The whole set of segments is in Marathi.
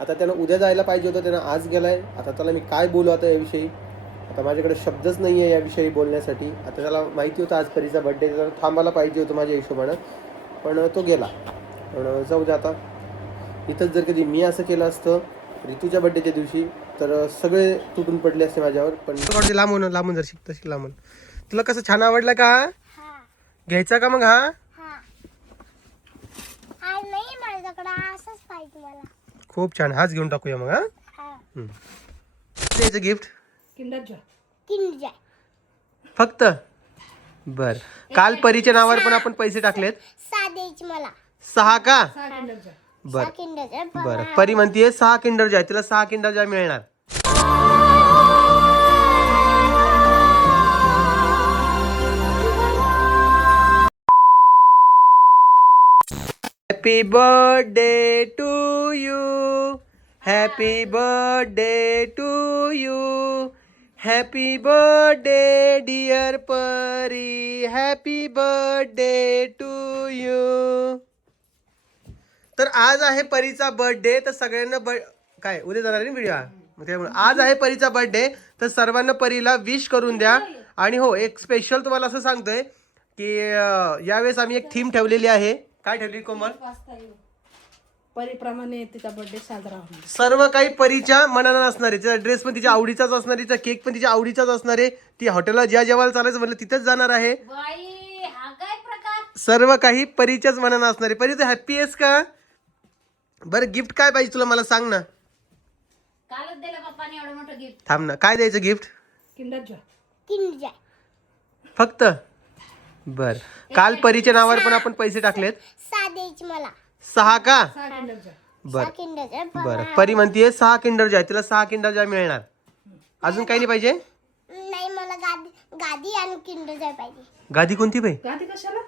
आता त्यानं उद्या जायला पाहिजे होतं, त्यानं आज गेलाय. आता त्याला मी काय बोलू आता याविषयी, आता माझ्याकडे शब्दच नाही आहे याविषयी बोलण्यासाठी. आता त्याला माहिती होतं आज परीचा बड्डे, तर थांबायला पाहिजे होतं माझ्या हिशोबानं, पण तो गेला. पण जाऊ दे आता. इथंच जर कधी मी असं केलं असतं ऋतूच्या बड्डेच्या दिवशी तर सगळे तुटून पडले असते माझ्यावर. पण लांबून लांबून जर शिकत लांबून. तुला कसं छान आवडलं का? घ्यायचा का मग? हा नाही माझ्याकडे असंच पाहिजे मला. खूप छान, हाच घेऊन टाकूया मग. हा द्यायचं गिफ्ट किंडर जॉय फक्त. बर, काल परीच्या नावावर पण आपण पैसे टाकलेत. 6 द्यायची मला. 6 का? 6 किंडर जॉय. बर 6 किंडर जॉय. बर, परी म्हणतीये 6 किंडर जॉय, तिला 6 किंडर जॉय मिळणार. Happy birthday to you, happy birthday to you, happy birthday dear Pari, happy birthday to you. तर आज आहे परीचा बर्थडे, तर सगळ्यांना काय उद्या जाणार आहे व्हिडिओ. मग त्यामुळे आज आहे परीचा बर्थडे, तर सर्वांना परीला विश करून द्या. आणि हो, एक स्पेशल तुम्हाला असं सांगतोय की यावेळेस आम्ही एक थीम ठेवलेली आहे. काय ठेवली कोमल? परीप्रमाणे तिचा बर्थडे साजरा होणार. सर्व काही परीच्या मनानं असणार आहे. तिचा ड्रेस पण तिच्या आवडीचाच असणार आहे, तिचा केक पण तिच्या आवडीचाच असणार आहे. ती हॉटेलला ज्या जेवायला चालायचं म्हटलं तिथेच जाणार आहे. सर्व काही परीच्याच मनानं असणार आहे. परी तू हॅप्पी आहेस का? बरं, गिफ्ट काय पाहिजे तुला मला सांग ना. कालच दिलं पप्पाने एवढं मोठं गिफ्ट. थांब ना, काय द्यायचं gift? Kinder Joy. Kinder Joy फक्त. बर, काल परीच्या नावावर पण आपण पैसे टाकलेत. 6 द्यायची मला. 6 का? 6 किंडर जॉय. बर 6 किंडर जॉय. बर, परी म्हणतीये 6 किंडर जॉय, तिला 6 किंडर जॉय मिळणार. अजून काही नाही पाहिजे? नाही, मला गादी आणि किंडर जॉय पाहिजे. गादी कोणती पाहिजे? गादी कशाला?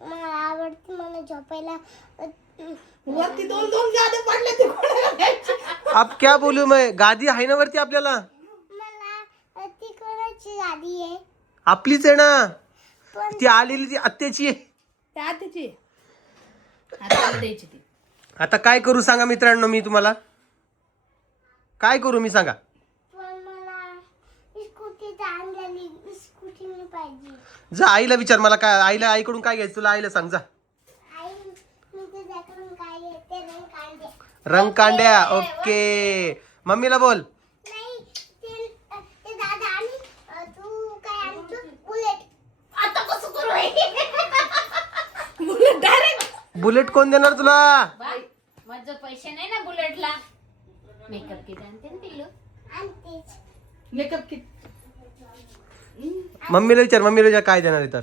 मला आवडते, मला झोपायला. वरती दोन गादी पडले ते कोणाला द्यायची? अब क्या बोलू मैं, गादी आहे ना वरती आपल्याला. मला ती कोणाची गादी आहे? आपलीच आहे ना, पण ती आलेली ती आत्याची आहे. त्या आतीची आता द्यायची ती. आता काय करू सांगा मित्रांनो, मी तुम्हाला काय करू मी सांगा. पण मला स्कूटी आणलेली स्कूटी नाही पाहिजे. जा आईला विचार, मला काय आईकडून काय घ्यायचं तुला, आईला सांग जा. आई, मी तुझ्याकडून काय येते रंग कांदे. रंगकांड्या. ओके, मम्मीला बोल. नाही, ते दादा आणि तू काय आणतो? बुलेट. आता कसं करू? डायरेक्ट बुलेट कोण देणार तुला? माझं पैसे नाही ना बुलेटला. मेकअप किट आणते ना पिल्लू. आणतेच. Makeup kit. मम्मीला विचार काय देणार आहे तर.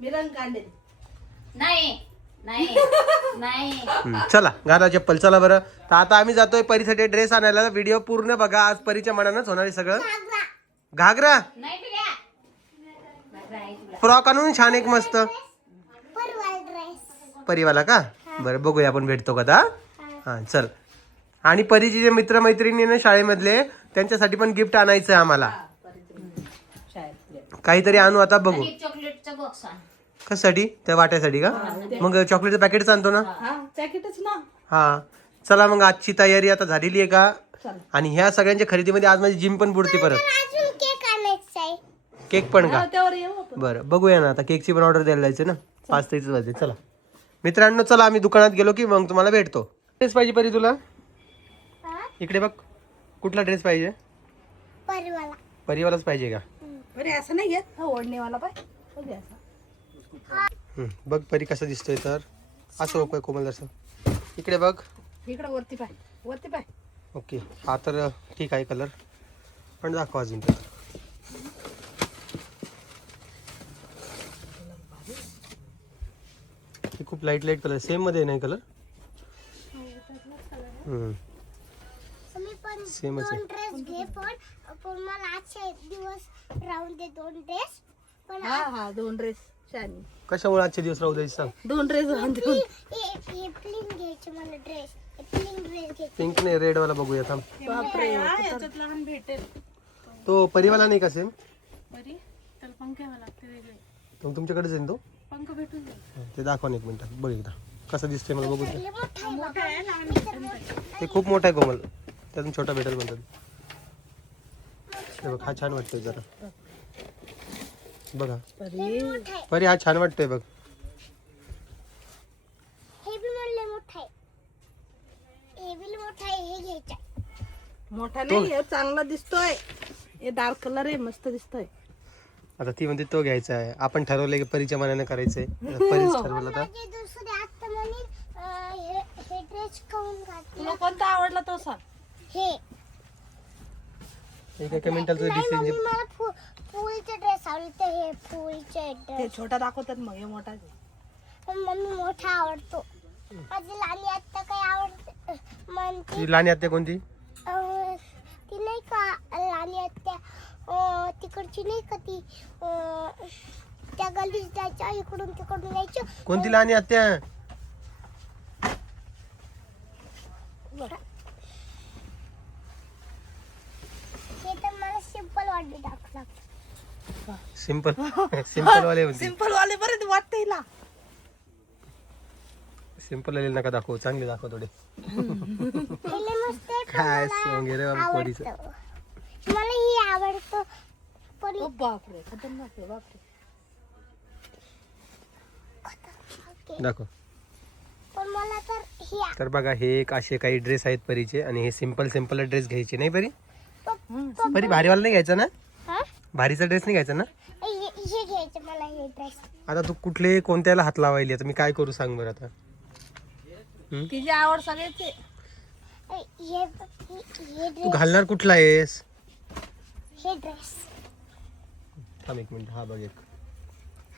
मी रंग काढले. नाही नाही नाही. चला घाला चप्पल, चला बरं. तर आता आम्ही जातोय परीसाठी ड्रेस आणायला. व्हिडिओ पूर्ण बघा, आज परीच्या मनानच होणार आहे सगळं. घागरा नाही पिल्या. माझा आहे तुला. फ्रॉक आणून छान एक मस्त परवाल ड्रेस. परीवाला का? बरं बघूया आपण भेटतो का आता. हा चल. आणि परीचे जे मित्रमैत्रिणी ना शाळेमधले, त्यांच्यासाठी पण गिफ्ट आणायचं आहे आम्हाला. काहीतरी आणू आता, बघू. आणि चॉकलेटचा बॉक्स आण. कशासाठी? त्या वाट्यासाठी का? मग चॉकलेटचं पॅकेटच आणतो ना. हा पॅकेटच ना. हा चला, मग आजची तयारी आता झालेली आहे का? चला. आणि ह्या सगळ्यांच्या खरेदीमध्ये आज माझी जिम पण बुडते परत. अजून केक आणायचा आहे. केक पण का? हा, त्यावर येऊ आपण. बरं बघूया ना, आता केकची पण ऑर्डर द्यायला जायचं ना. 5:30 वाजले. चला मित्रांनो, चला आम्ही दुकानात गेलो की मग तुम्हाला भेटतो. ड्रेस पाहिजे परी तुला? हा? इकडे बघ, कुठला ड्रेस पाहिजे? परवाला. परीवालाच पाहिजे का? बरे असं नाही घेत. ओढणीवाला पाय बघ असं. बघ परी कसं दिसतोय तर. असं ओके कोमल, असं इकडे बघ. इकडे वरती पाय, वरती पाय. ओके, हा तर ठीक आहे कलर, पण दाखव अजून तर. हे खूप लाईट कलर, सेम मध्ये नाही कलर. मी पण सेमच आहे. 2 ड्रेस घे, पण मला आजचे दिवस राहून दे 2 ड्रेस. पण हा हा 2 ड्रेस. शानी कशामुळे आजचे दिवस राहू द्यायचे सांग. 2 ड्रेस बांधून. प्लिंग घ्यायचे मला ड्रेस. प्लिंग ड्रेस घ्यायचे. पिंक नाही, रेड वाला बघूया थांब. बापरे, याच्यात लहान भेटेल. तो परीवाला नाही का सेम? बरी तर पंख घ्यावा लागते वेगळे. मग तुमच्याकडेच आहे ना तो? पंख भेटून जाईल. ते दाखवा ना एक मिनिट, बघ एकदा कसं दिसतंय मला बघू दे. लय मोठा आहे बाबा. ते खूप मोठा आहे कोमल, त्यातून छोटा भेटेल म्हणतात. हे बघ, हा छान वाटतोय जरा. बघा परी मोठा आहे. परी, हा छान वाटतोय बघ. हे बी म्हणले मोठा आहे. हे बी मोठा आहे. हे घ्यायचं आहे. मोठा नाही हे चांगला दिसतोय. हे डार्क कलर आहे, मस्त दिसतोय. आता ती म्हणते तो घ्यायचा आहे. आपण ठरवलंय की परीच्या मनाने करायचंय. परीच ठरवलं आता. माझे दुसरे आत्ता म्हणे हे ड्रेस काऊन घातला. तुला कोणता आवडला तो सांग. हे एक एका मिनिटाचं नाही डिसिजन. मम्मी मला फुलचे ड्रेस आवडते. हे फुलचे ते ड्रेस छोटा दाखवतात मग हे मोठा आहे. मम्मी मोठा आवडतो. माझी लहानी आत्ता काय आवडते म्हणते. ती लहानी आत्या कोणती? ती नाही का लहानी आत्या तिकडची नाही का ती त्या गल्लीत जायच्या इकडून तिकडून यायचं. कोणती लहानी आत्या? हे तर मला सिंपल वाटते दाखला. सिंपल सिंपल वाले होते. सिंपल वाले बरे वाटते हिला. सिंपल वाले नका दाखव, चांगले दाखव थोडे. पहिले मस्त आहे, पण काय मला सोंग रे बाबा पोरीचं. आवडतं. मला ही आवडतं पण ओ बापरे खतरनाक आहे बापरे. दाखव. पण मला तर ही तर बघा, हे एक असे काही ड्रेस आहेत परीचे, आणि हे सिंपल सिंपल ड्रेस घ्यायचे नाही परी. परी भारीवाला नाही घ्यायचा ना? हा भारीचा ड्रेस नाही घ्यायचा ना? हे घ्यायचं मला हे ड्रेस. आता तू कुठले कोणत्याला हात लावायली, आता मी काय करू सांग बरं आता. तिची आवड सगळ्याची. हे तू ड्रेस घालणार कुठला आहेस? हे ड्रेस थांब एक मिनिट. हा बघ एक.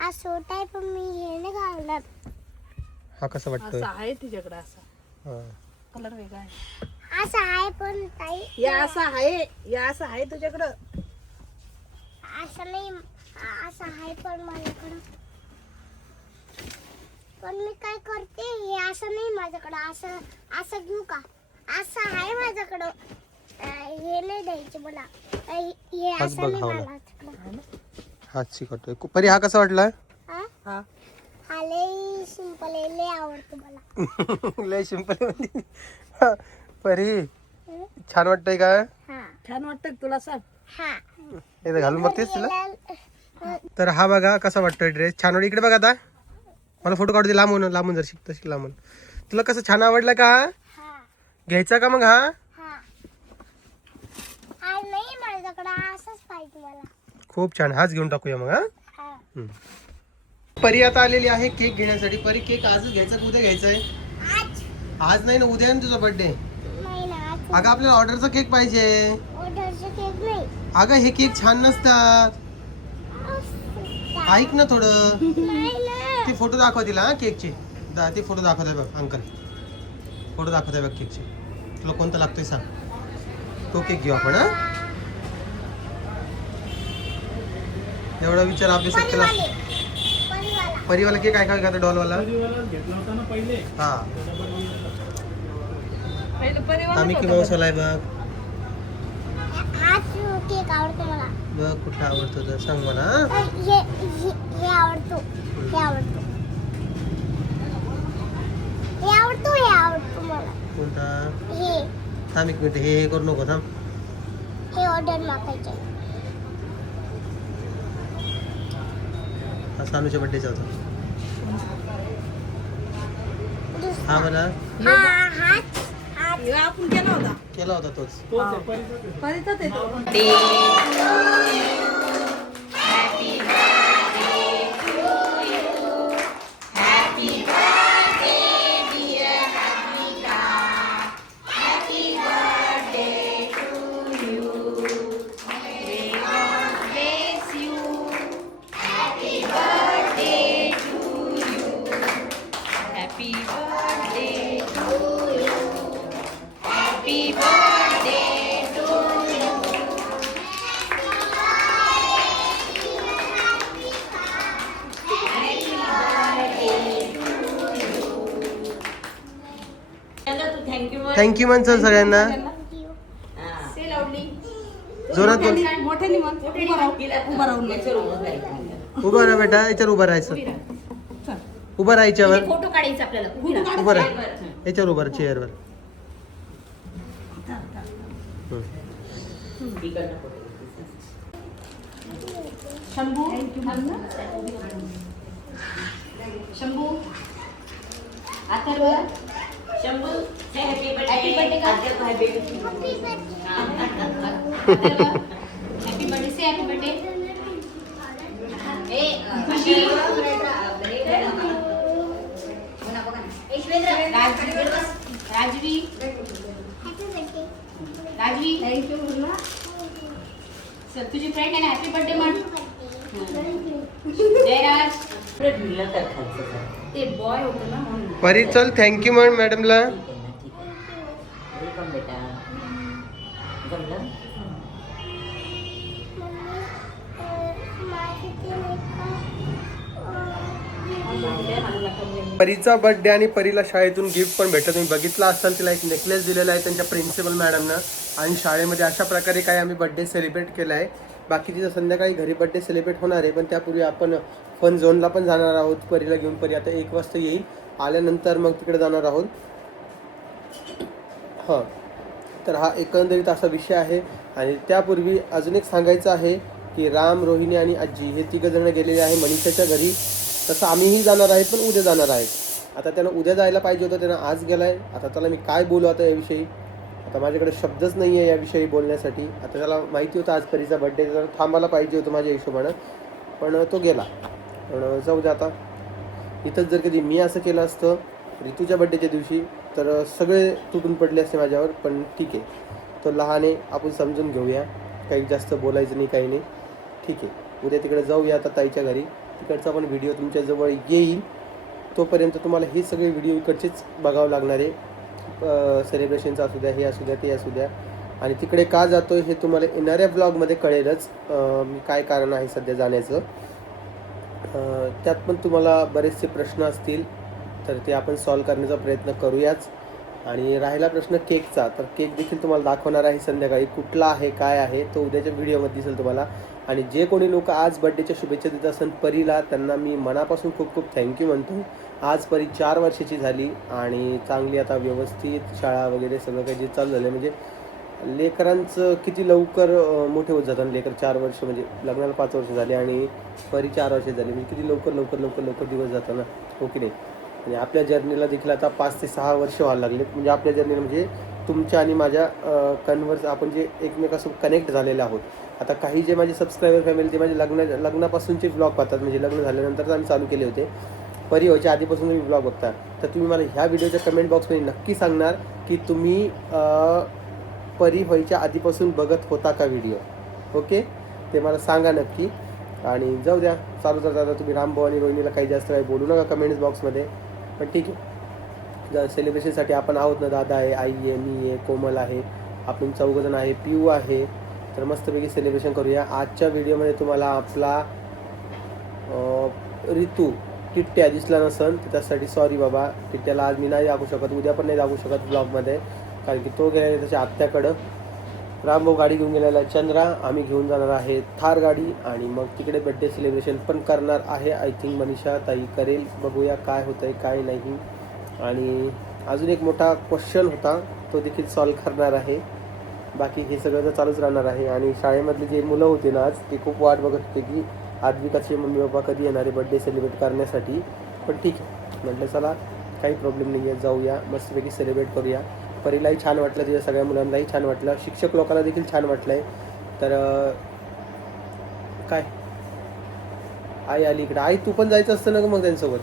हा सूट आहे पण मी हे नाही घालणार. हा कसा वाटतोय? असं आहे तिच्याकडे असा हा. कलर वेगळा आहे. असं आहे पण ताई या असं आहे, या असं आहे तुझ्याकडं. असं नाही. असं आहे पण माझ्याकडं. पण मी काय करते हे असं नाही माझ्याकडं. असं असं घेऊ का? असं आहे माझ्याकडं. हे नाही द्यायचे मला. हे हाच असं बघ, नाही हो ना. मला. हात शिकवतोय परी. हा कसा वाटला? हा हा हा लय सिंपल आहे. लय आवडतो मला. लय सिंपल परी. हं? छान वाटतंय का? हा छान वाटतं तुला सांग. हा एकदा घालून बघतेस तुला? याला- तर हा बघा कसा वाटतोय ड्रेस. छान वाटत. इकडे बघा आता. मला फोटो काढू दे लांबून. लांबून जर शिकत शिक लांबून. तुला कसं छान आवडला का? हा घ्यायचा का मग? हा हा हा नाही माझ्याकडं. असंच पाहिजे मला. खूप छान. हाच घेऊन टाकूया मग. हा हा परी आता आलेली आहे केक घेण्यासाठी. परी केक आजच घ्यायचा का उद्या घ्यायचा आहे? आज आज नाही ना, उद्या आहे ना तुझा बर्थडे. नाही ना. आज अगं आपल्याला ऑर्डरचा केक पाहिजे. ऑर्डरचं केक नाही. अगं हे केक छान नसतात. ऐक ना थोडं. नाही ना. ते फोटो दाखव तिला हा केकचे. ते फोटो दाखवत आहे बघ अंकल. फोटो दाखवत आहे बघ केकचे. तुला कोणता लागतोय सांग, तो केक घेऊ आपण. हा एवढा विचार अभ्यासात केला. परिवाले. परिवाला. परीवाला केक आहे का डॉलवाला? हा पहिले परिवार आम्ही की मावसाला आहे बघ. हाच केक आवडतो मला. बघ कुठला आवडतो तर सांग मला. हा? हे आवडतो. हे आवडतो. हे आवडतो. हे आवडतो मला. कोणता? हे थांब एक मिनिट. हे करू नको. थांब. हे ऑर्डर मागायचे. हा सानूच्या बड्डेचा होता. दुसरा. हा मला हा हाच हाच. हे आपण केला होता. केला होता तोच. परिचाच आहे तो. थँक्यू म्हण चल सगळ्यांना. जोरात बोल. मोठ्याने म्हण. उभं राहू. उभं राहून उभं राहा बेटा. याच्यावर उभं राहायचं. उभं राहायच्यावर. फोटो काढायचा आपल्याला. उभं राहा. याच्यावर उभं राहा चेअरवर. Shambhu Shambhu Atharva Shambhu happy birthday happy birthday से हॅपी बर्थडे ए खुशी राजवी राजवी थँक्यू बोला. सर तुझी फ्रेंड आहे ना हॅपी बर्थडे म्हण जयराज ते बॉय होतं ना म्हणून परी चल थँक्यू म्हण मॅडमला. वेलकम बेटा. जमलं? परीचा बर्थडे आणि परीला शाळेतून गिफ्ट पण भेटलं. तुम्ही बघितला असाल, तिला एक नेकलेस दिलेला आहे त्यांच्या प्रिन्सिपल मॅडमनं. आणि शाळेमध्ये अशा प्रकारे काय आम्ही बर्थडे सेलिब्रेट केला आहे. बाकी तिचं संध्याकाळी घरी बर्थडे सेलिब्रेट होणार आहे, पण त्यापूर्वी आपण फन झोनला पण जाणार आहोत परीला घेऊन. परी आता 1 वाजता येईल, आल्यानंतर मग तिकडे जाणार आहोत. हां, तर हा एकंदरीत असा विषय आहे. आणि त्यापूर्वी अजून एक सांगायचं आहे की राम, रोहिणी आणि आजी हे 3 जण गेलेले आहे मनीषाच्या घरी. तसं आम्हीही जाणार आहे, पण उद्या जाणार आहेत. आता त्यानं उद्या जायला पाहिजे होतं, त्यानं आज गेला आहे. आता त्याला मी काय बोलू आता याविषयी, आता माझ्याकडे शब्दच नाही आहे याविषयी बोलण्यासाठी. आता त्याला माहिती होतं आज परीचा बड्डे, तर थांबायला पाहिजे होतं माझ्या हिशोबानं, पण तो गेला. पण जाऊ दे आता. इथंच जर कधी मी असं केलं असतं ऋतूच्या बड्डेच्या दिवशी तर सगळे तुटून पडले असते माझ्यावर. पण ठीक आहे, तो लहान आहे, आपण समजून घेऊया. काही जास्त बोलायचं नाही, काही नाही. ठीक आहे, उद्या तिकडे जाऊया आता ताईच्या घरी. तिकडचा पण व्हिडिओ तुमच्याजवळ येईल. तोपर्यंत तुम्हाला हे सगळे व्हिडिओ इकडचेच बघावं लागणार आहे. सेलिब्रेशनचं असू द्या, हे असू द्या, ते असू द्या. आणि तिकडे का जातो हे तुम्हाला येणाऱ्या ब्लॉगमध्ये कळेलच, काय कारण आहे सध्या जाण्याचं. त्यात पण तुम्हाला बरेचसे प्रश्न असतील, तर ते आपण सॉल्व करण्याचा प्रयत्न करूयाच. आणि राहिला प्रश्न केकचा, तर केक देखील तुम्हाला दाखवणार आहे संध्याकाळी. कुठला आहे, काय आहे, तो उद्याच्या व्हिडिओमध्ये दिसेल तुम्हाला. आणि जे कोणी लोक आज बड्डेच्या शुभेच्छा देत असेल परीला, त्यांना मी मनापासून खूप खूप थँक्यू म्हणतो. आज परी 4 वर्षाची झाली आणि चांगली आता व्यवस्थित शाळा वगैरे सगळं काही जे चालू झालं. म्हणजे लेकरांचं किती लवकर मोठे होत जातात लेकर. 4 वर्ष म्हणजे लग्नाला 5 वर्ष झाले आणि परी 4 वर्ष झाली, म्हणजे किती लवकर लवकर लवकर लवकर दिवस जातात ना, हो की नाही. आणि आपल्या जर्नीला देखील आता 5 ते 6 वर्ष व्हायला लागले. म्हणजे आपल्या जर्नीला म्हणजे तुमच्या आणि माझ्या आपण जे एकमेकांसोबत कनेक्ट झालेले आहोत. आता काही जे माझे सबस्क्रायबर फॅमिली ते माझे लग्नापासूनचे ब्लॉग पाहतात, म्हणजे लग्न झाल्यानंतरच आम्ही चालू केले होते. परी व्हायच्या आधीपासून तुम्ही ब्लॉग बघता, तर तुम्ही मला ह्या व्हिडिओच्या कमेंट बॉक्समध्ये नक्की सांगणार की तुम्ही परी व्हायच्या आधीपासून बघत होता का व्हिडिओ. ओके, ते मला सांगा नक्की. आणि जाऊ द्या, चालू तर दादा तुम्ही रामभाऊ आणि रोहिणीला काही जास्त काही बोलू नका कमेंट्स बॉक्समध्ये. पण ठीक आहे, सेलिब्रेशनसाठी आपण आहोत ना. दादा आहे, आई आहे, मी आहे, कोमल आहे, आपण 4 जण आहे, पिऊ आहे. तर मस्तपैकी सेलिब्रेशन करूया. आजच्या व्हिडिओमध्ये तुम्हाला आपला ऋतू टिट्ट्या दिसला नसन, त्याच्यासाठी सॉरी बाबा. टिट्ट्याला आज मी नाही दाखवू शकत, उद्या पण नाही दाखवू शकत ब्लॉगमध्ये, कारण की तो गेलेला त्याच्या आत्याकडं. रामभाऊ गाडी घेऊन गेलेला आहे चंद्रा, आम्ही घेऊन जाणार आहे थार गाडी. आणि मग तिकडे बड्डे सेलिब्रेशन पण करणार आहे. आय थिंक मनीषा ताई करेल, बघूया काय होतं आहे काय नाही. आणि अजून एक मोठा क्वेश्चन होता, तो देखील सॉल्व करणार आहे. बाकी हे सगळं तर चालूच राहणार आहे. आणि शाळेमधले जे मुलं होते ना आज, ते खूप वाट बघत होते की आद्विकाचे मम्मी पप्पा कधी येणारे बड्डे सेलिब्रेट करण्यासाठी. पण ठीक आहे, म्हटलं चला काही प्रॉब्लेम नाही आहे, जाऊया मस्तपैकी सेलिब्रेट करूया. परीलाही छान वाटलं, तिच्या सगळ्या मुलांनाही छान वाटलं, शिक्षक लोकांना देखील छान वाटलं आहे. तर काय आई आली इकडे. आई तू पण जायचं असतं ना मग त्यांच्यासोबत.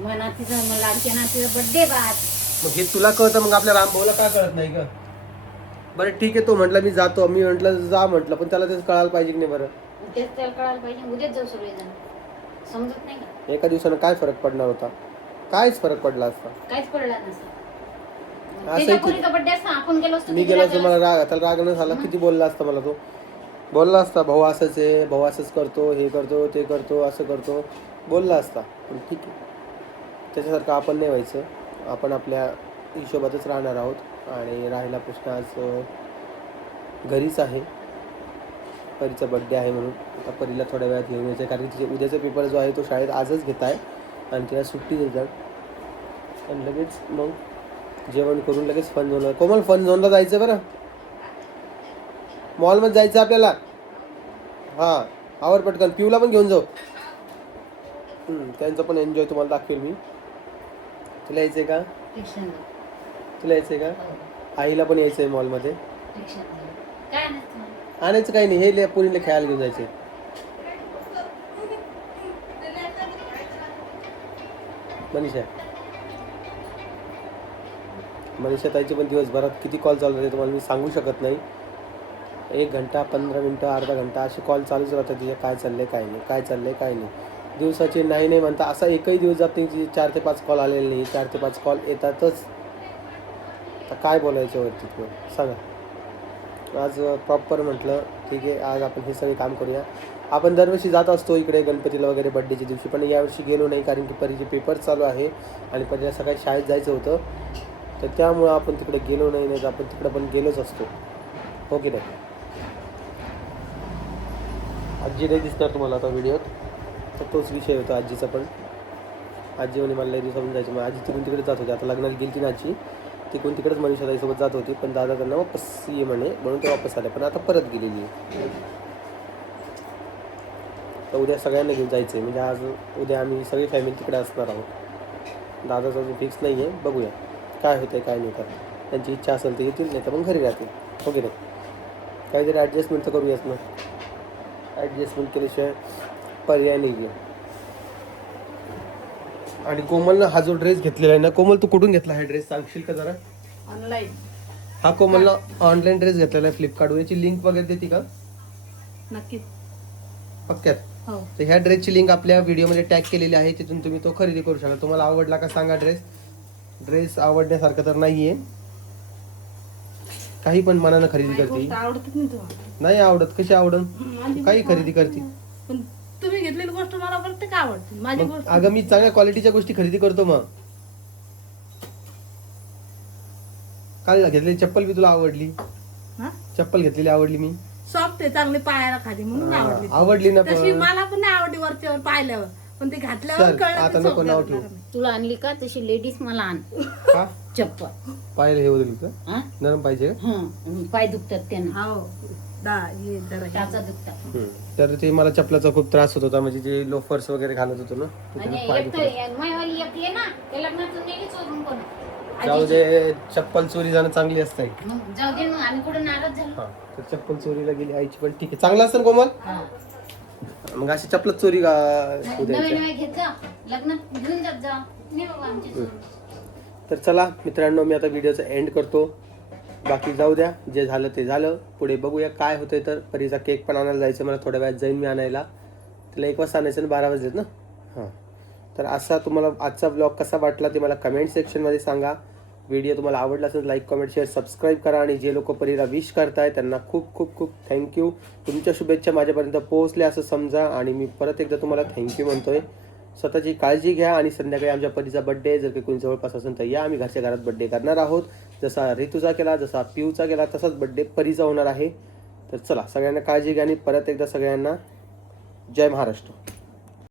म्हणा तिचा लाडक्या नातीचा बर्थडे बात. मग हे तुला कळतं, मग आपल्या रामभाऊला का कळत नाही का. बरं ठीक आहे, तो म्हटलं मी जातो, मी म्हटलं जा म्हटलं, पण त्याला तेच कळायला पाहिजे की नाही. बरं उद्याच त्याला कळायला पाहिजे, उद्याच जाऊ सगळेजण. समजत नाही का, एका दिवसानं काय फरक पडणार होता, काहीच फरक पडला असता. काहीच पडला नसतं. असं त्याच्या पोरीचा बर्थडे असता आपण गेलो असतो. मी गेलो असतो, मला राग, त्याला राग न झाला, किती बोलला असता मला. तो बोलला असता भाऊ असंच आहे, भाऊ असंच करतो, हे करतो, ते करतो, असं करतो, बोलला असता. पण ठीक आहे, त्याच्यासारखं आपण नाही व्हायचं. आपण आपल्या हिशोबातच राहणार आहोत. आणि राहिला प्रश्न, आज घरीच आहे, परीचा बड्डे आहे म्हणून. आता परीला थोड्या वेळात घेऊन यायचं, कारण तिचे उद्याचा पेपर जो आहे तो शाळेत आजच घेत आहे आणि तिला सुट्टी देतात. आणि लगेच मग जेवण करून लगेच फन झोनला. कोमल फन झोनला जायचं बरं. मॉलमध्ये जायचं आपल्याला. हां आवर पटकन, पिऊला पण घेऊन जाऊ. त्यांचं पण एन्जॉय तुम्हाला दाखवेल मी. तुला यायचं आहे का? रिक्षाने जाऊ. तुला यायचं आहे का? हो, आईला पण यायचं आहे मॉलमध्ये. रिक्षाने जाऊ. काय नसतं. आणायचं काही नाही, हे पुरीला खेळायला घेऊन जायचं. मनीषा ताईचे पण दिवसभरात किती कॉल चालू राहते तुम्हाला मी सांगू शकत नाही. 1 घंटा 15 मिनटं अर्धा घंटा असे कॉल चालूच राहतात. तिचे काय चाललंय काय नाही, काय चाललंय काय नाही. दिवसाचे नाही म्हणता असा एकही दिवस जात नाही की 4 ते 5 कॉल आलेले नाही. 4 ते 5 कॉल येतातच. आता काय बोलायचं वरती तुम्हाला सांगा. आज प्रॉपर म्हटलं ठीक आहे, आज आपण हे सगळे काम करूया. आपण दरवर्षी जात असतो इकडे गणपतीला वगैरे बड्डेच्या दिवशी, पण यावर्षी गेलो नाही कारण की परीचे पेपर चालू आहे आणि परीला सकाळी शाळेत जायचं होतं. तर त्यामुळं आपण तिकडे गेलो नाही, तर आपण तिकडे पण गेलोच असतो. हो की नाही? आजी नाही दिसणार तुम्हाला आता व्हिडिओत, तर तोच विषय होता आजीचा पण. आजी म्हणे मला लई दिवसातून जायचं, मग आजी तिकडून तिकडे जात होती. आता लग्नाला गेली ती आजी, तिकडून तिकडेच मनीषा ताईसोबत जात होती, पण दादा त्यांना वापस ये म्हणे म्हणून ते वापस आले, पण आता परत गेलेली आहे. तर उद्या सगळ्यांना घेऊन जायचं आहे, म्हणजे आज उद्या आम्ही सगळी फॅमिली तिकडे असणार आहोत. दादाचं अजून फिक्स नाही आहे, बघूया काय होतं काय नाही. तर त्यांची इच्छा असेल तर येतील, नाही तर मग घरी राहतील. हो की नाही? काहीतरी ॲडजस्टमेंट तर करूयाच ना. ॲडजस्टमेंट केल्याशिवाय पर्याय नाही आहे. आणि कोमलनं हा जो ड्रेस घेतलेला आहे ना, कोमल तू कुठून घेतला हा ड्रेस सांगशील का जरा? ऑनलाईन. हा कोमलनं ऑनलाईन ड्रेस घेतलेला आहे फ्लिपकार्टवर. याची लिंक वगैरे देते का नक्कीच. पक्क्यात? हो. तर ह्या ड्रेसची लिंक आपल्या व्हिडिओमध्ये टॅग केलेली आहे, तिथून तुम्ही तो खरेदी करू शकता. तुम्हाला आवडला का सांगा ड्रेस. ड्रेस आवडण्यासारखं तर नाही आहे, काही पण मनानं खरेदी करते. गोष्ट आवडतच नाही तुम्हाला. नाही आवडत, कशी आवडत? माझी काही गोष्ट खरेदी करते. पण तुम्ही घेतलेली गोष्ट मला प्रत्येक आवडते. माझी मग गोष्ट अगं मी चांगल्या क्वालिटीच्या गोष्टी खरेदी करतो. मग काय घेतलेली चप्पल बी तुला आवडली? हा? चप्पल घेतलेली आवडली मी. सॉफ्ट आहे, चांगली पायाला खाली म्हणून आवडली. आवडली ना तशी पण. मला पण नाही आवडली वरच्यावर पाहिल्यावर, पण ते घातल्यावर चल, कळलं आता ते नको soft नाव घातणार ठेवू. नाही. तुला आणली का तशी लेडीज मला आण का चप्पल. पायाला हे होईल का? हा? नरम पाहिजे का? हं. पाय दुखतात त्यानं. हो. हे जरा हे. टाचा दुखतात. तर ते मला चपलाचा खूप त्रास होत होता, म्हणजे जे लोफर्स वगैरे घालत होतो ना, आणि त्याच्याने पाय दुखत होते. मायवाली एक ये ना, त्या लग्नातून नेली चोरून कोण. जाऊ दे, चप्पल चोरी जाणं चांगली असते. मग जाऊ दे, मग आम्ही कुठं नाराज झालो. हा तर चप्पल चोरीला गेली आईची, पण ठीक आहे, चांगलं असतं ना कोमल. हा. मग अशी चप्पल चोरी का होऊ नवे द्यायच्या? नवे घेत जा, लग्नात घेऊन जात जा. नाही बाबा आमची चोरून. तर चला मित्रांनो, मी आता व्हिडिओचा एंड करतो. बाकी जाऊ द्या, जे झालं ते झालं. पुढे बघूया काय होतंय. तर परीचा केक पण आणायला जायचं, मला थोड्या वेळात जाईन मी आणायला. त्याला 1 वाजता आणायचं ना, 12 वाजलेत ना. हां, तर असा तुम्हाला आजचा ब्लॉग कसा वाटला ते मला कमेंट सेक्शनमध्ये सांगा. व्हिडिओ तुम्हाला आवडला असेल लाईक कमेंट शेअर सबस्क्राईब करा. आणि जे लोक परीला विश करताय त्यांना खूप खूप खूप थँक्यू. तुमच्या शुभेच्छा माझ्यापर्यंत पोहोचल्या असं समजा, आणि मी परत एकदा तुम्हाला थँक्यू म्हणतोय. स्वतःची काळजी घ्या. आणि संध्याकाळी आमच्या परीचा बड्डे, जर काही कोणी जवळपास असेल तर या, आम्ही घरच्या घरात बड्डे करणार आहोत. जसा ऋतूचा केला, जसा पिऊचा केला, तसाच बड्डे परीचा होणार आहे. तर चला, सगळ्यांना काळजी घ्या आणि परत एकदा सगळ्यांना जय महाराष्ट्र.